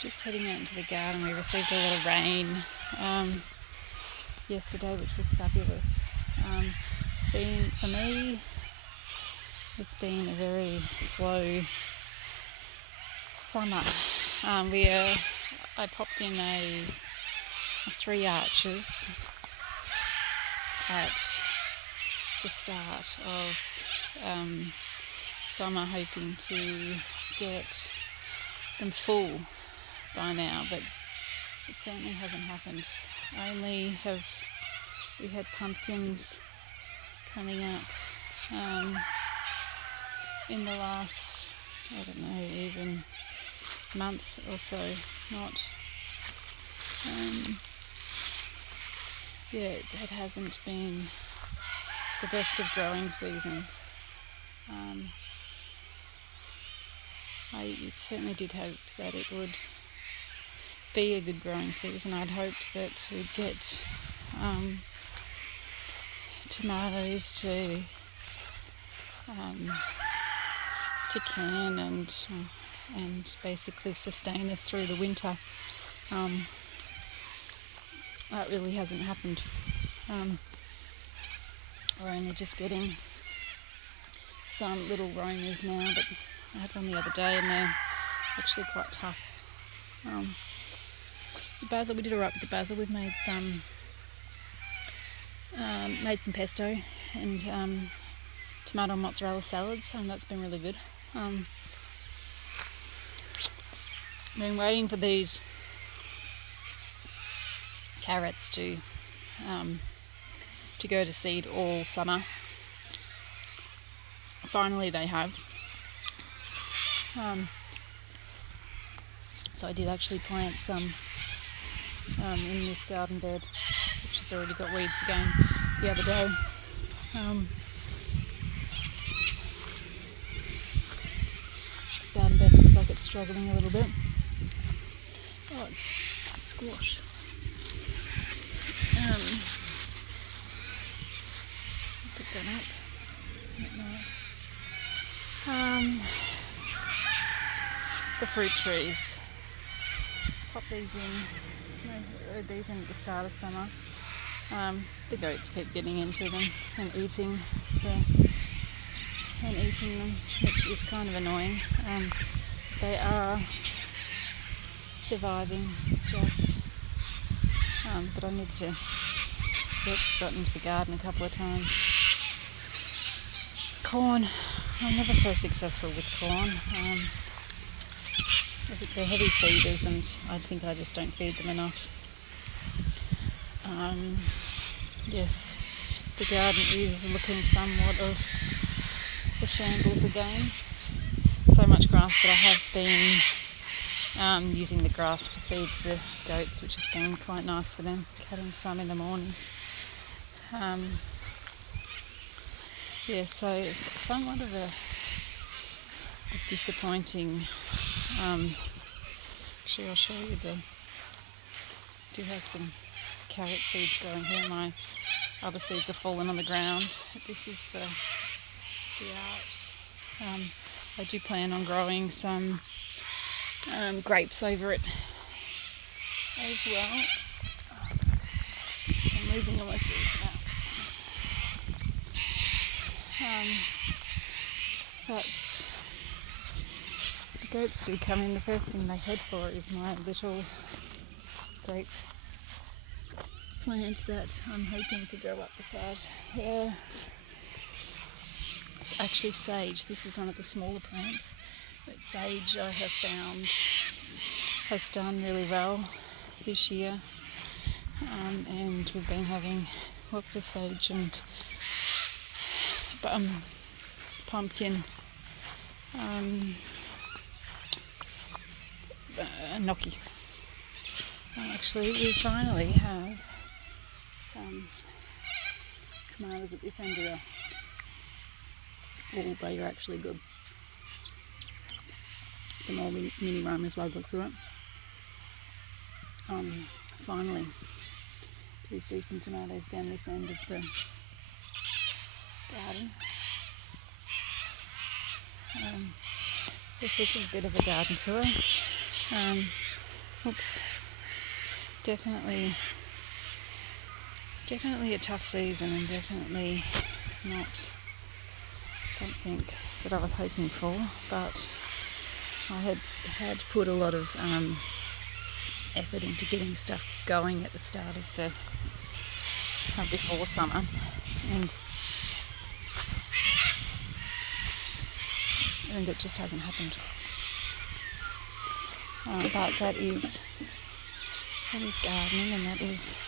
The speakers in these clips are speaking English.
Just heading out into the garden. We received a lot of rain yesterday, which was fabulous. It's been, for me, it's been a very slow summer. I popped in a 3 arches at the start of summer, hoping to get them full by now, but it certainly hasn't happened. We had pumpkins coming up in the last, I don't know, even month or so. It hasn't been the best of growing seasons. I certainly did hope that it would be a good growing season. I'd hoped that we'd get tomatoes to can and basically sustain us through the winter. That really hasn't happened. We're only just getting some little Romas now, but I had one the other day and they're actually quite tough. The basil, we did alright with the basil. We've made some pesto and tomato and mozzarella salads, and that's been really good. Been waiting for these carrots to go to seed all summer. Finally they have. So I did actually plant some in this garden bed, which has already got weeds again, the other day. This garden bed looks like it's struggling a little bit. Oh, squash. Pick that up at night. The fruit trees. Pop these in at the start of summer. The goats keep getting into them and eating them, which is kind of annoying. They are surviving just, but I need to got into the garden a couple of times. Corn, I'm never so successful with corn. I think they're heavy feeders and I think I just don't feed them enough. Yes, the garden is looking somewhat of the shambles again. So much grass, but I have been using the grass to feed the goats, which has been quite nice for them, cutting some in the mornings. So it's somewhat of a disappointing. Actually, I'll show you I do have some carrot seeds growing here. My other seeds have fallen on the ground. This is the arch. I do plan on growing some grapes over it as well. I'm losing all my seeds now. But the goats do come in. The first thing they head for is my little grape plant that I'm hoping to grow up the side. It's actually sage. This is one of the smaller plants, but sage I have found has done really well this year, and we've been having lots of sage and pumpkin, gnocchi. Actually, we finally have some tomatoes at this end of the wall. They are actually good. Some more mini Romas by the looks of it. Finally, we see some tomatoes down this end of the garden. This is a bit of a garden tour. Oops. Definitely a tough season, and definitely not something that I was hoping for, but I had put a lot of effort into getting stuff going at the start of before summer, and it just hasn't happened. But that is gardening, and that is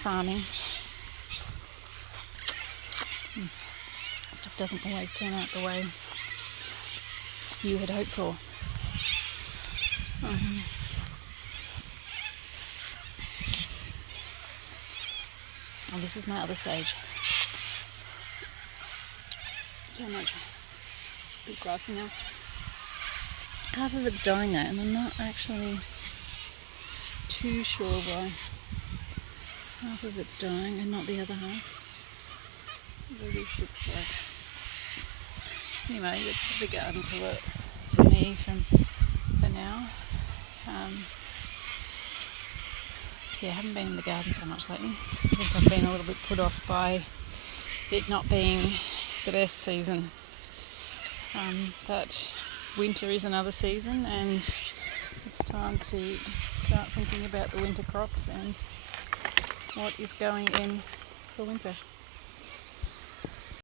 farming. Stuff doesn't always turn out the way you had hoped for. And this is my other sage. So much big grass in there. Half of it's dying though, and I'm not actually too sure why. Half of it's dying and not the other half. What this looks like. Anyway, that's a bit of a garden tour for me for now. I haven't been in the garden so much lately. I think I've been a little bit put off by it not being the best season. But winter is another season, and it's time to start thinking about the winter crops and what is going in for winter.